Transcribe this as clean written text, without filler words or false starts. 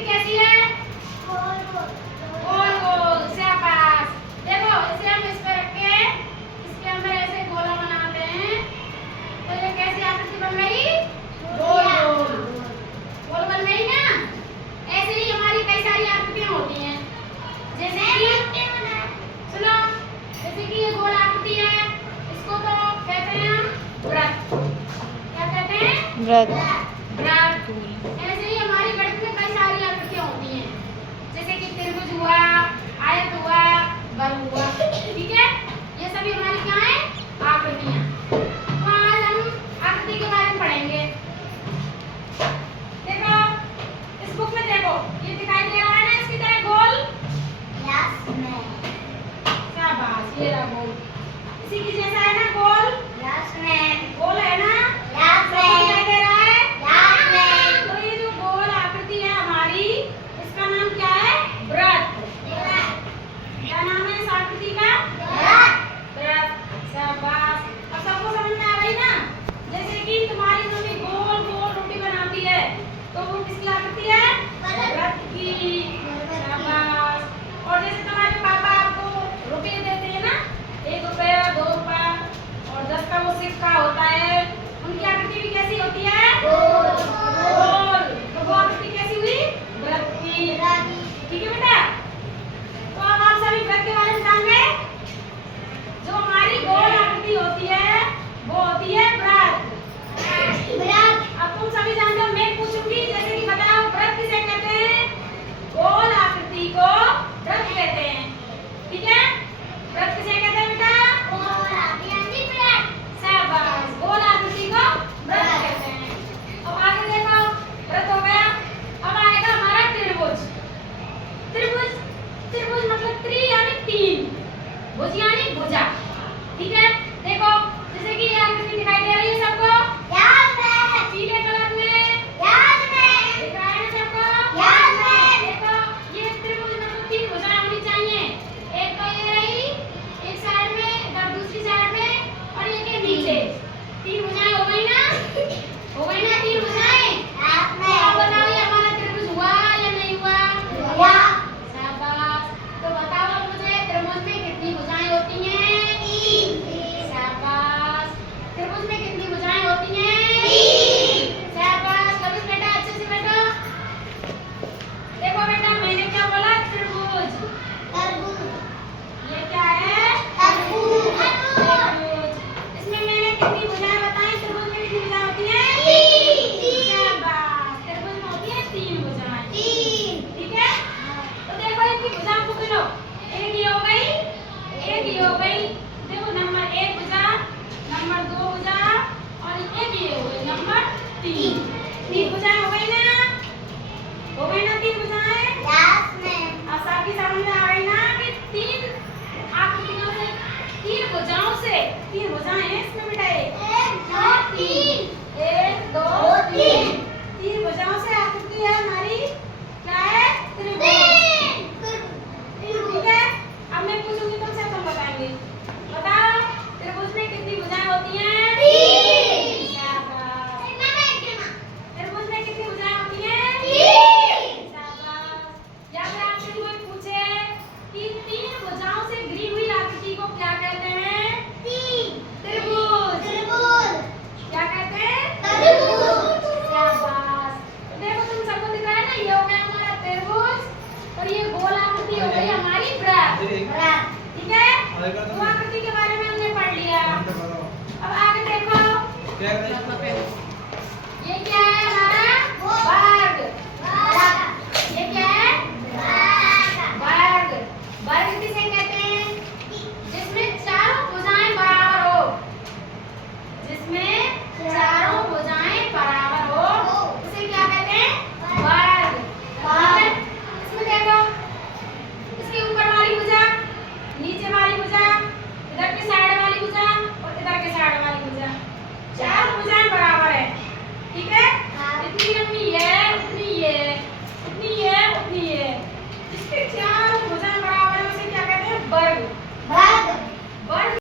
आकृति कैसी है? गोल गोल। शाबाश। देखो इसे हम इस पे रख के इसके अंदर ऐसे गोला बनाते हैं तो ये कैसी आकृति बन गई? गोल गोल। गोल बन गई ना? ऐसे ही हमारी कई सारी आकृतियां होती हैं, जैसे कि सुनो, जैसे कि ये गोल आकृति है, इसको तो कहते हैं हम वृत्त। क्या कहते हैं? व्रत। वृत्त। ऐसे ही हमारी गणित में कई सारी आकृतियां होती हैं, जैसे कि त्रिभुज हुआ, आयत हुआ, वर्ग हुआ। ठीक है, ये सभी हमारी क्या है? आकृतियां। तो आज हम आकृति के बारे में पढ़ेंगे। देखो इस बुक में देखो, ये दिखाई दे रहा है ना इसकी तरह गोल? शाबाश, ये रहा गोल। इसी की जैसा है ना गोल? गोल है ना? दिखाई दे रहा है? तो ये जो गोल आकृति है हमारी, इसका नाम क्या है? वृत्त। क्या नाम है इस आकृति का? वृत्त। शाबाश। अब सबको समझ में आ गई ना? जैसे कि तुम्हारी मम्मी गोल गोल रोटी बनाती है, तो वो किसकी आकृति है? वृत्त की। शाबाश। और जैसे तुम्हारे पापा आपको रुपये देते हैं ना, 1 रुपया, 2 रुपया और 10 का वो सिक्का होता है, उनकी आकृति भी कैसी होती है? गोल। तो वो आकृति कैसी हुई? वृत्त की। ठीक है बेटा? तो अब आप सभी वृत्त के बारे में जान गए। जो हमारी गोल आकृति होती है वो होती है वृत्त। अब तुम सभी जानते हो, मैं पूछूंगी, जैसे कि बताओ वृत्त किसे कहते हैं? गोल आकृति को वृत्त कहते हैं। ठीक है? वृत्त किसे कहते हैं बेटा? शाबाश, गोल आकृति को वृत्त कहते हैं। अब आगे देखो, वृत्त हो गया। अब आएगा हमारा त्रिभुज। त्रिभुज, त्रिभुज मतलब त्रि यानी 3, भुज यानी भुजा। ठीक है? देखो जैसे कि ये आकृति दिखाई दे रही है सबको? पीले कलर में दिख रहा है ना सबको? देखो ये त्रिभुज मतलब 3 भुजाएं होनी चाहिए। एक तो ये रही एक साइड में, इधर दूसरी साइड में, और ये के नीचे 3 भुजाएं हो गई ना? हो गई ना 3 भुजाएं? तो अब बताओ ये हमारा त्रिभुज हुआ या नहीं हुआ? शाबाश। तो बताओ मुझे, त्रिभुज में कितनी भुजाएं होती हैं? शाबाश। त्रिभुज में कितनी भुजाएं होती हैं? शाबाश। कभी बेटा अच्छे से बैठो। देखो बेटा, मैंने क्या बोला? त्रिभुज। ये क्या है? त्रिभुज। इसमें मैंने कितनी भुजाएं बताई? त्रिभुज में कितनी भुजाएं होती हैं? शाबाश। त्रिभुज में होती है 3 भुजाएं। ठीक है? तो देखो इनकी भुजाओं को गिनो। एक ये हो गई, एक ये हो गई। देखो नंबर 1 भुजा, नंबर 2 भुजा और एक ये हो गई नंबर 3। 3 भुजाएं हो गई ना? हो गई ना 3 भुजाएं? अब सबकी समझ में आ गई ना कि 3 आकृतियों से, 3 भुजाओं से, 3 भुजाएं हैं इसमें बेटा। 1 2 3 3 भुजाओं से आकृति है हमारी, क्या है? त्रिभुज। ठीक है? अब मैं पूछूंगी तुमसे, तुम बताएंगे। बताओ त्रिभुज में कितनी भुजाएं होती हैं? शाबाश। त्रिभुज में कितनी भुजाएं होती हैं? शाबाश। या फिर आपसे कोई पूछे कि 3 भुजाओं से घिरी हुई आकृति को क्या कहते हैं? त्रिभुज। क्या कहते हैं? शाबाश। तो देखो तुम सबको दिख रहा है ना, ये हो गया हमारा त्रिभुज और ये गोल आकृति हो गई हमारी वृत्त। ठीक है? तो आकृति के बारे में हमने पढ़ लिया। अब आगे देखो, ये क्या है?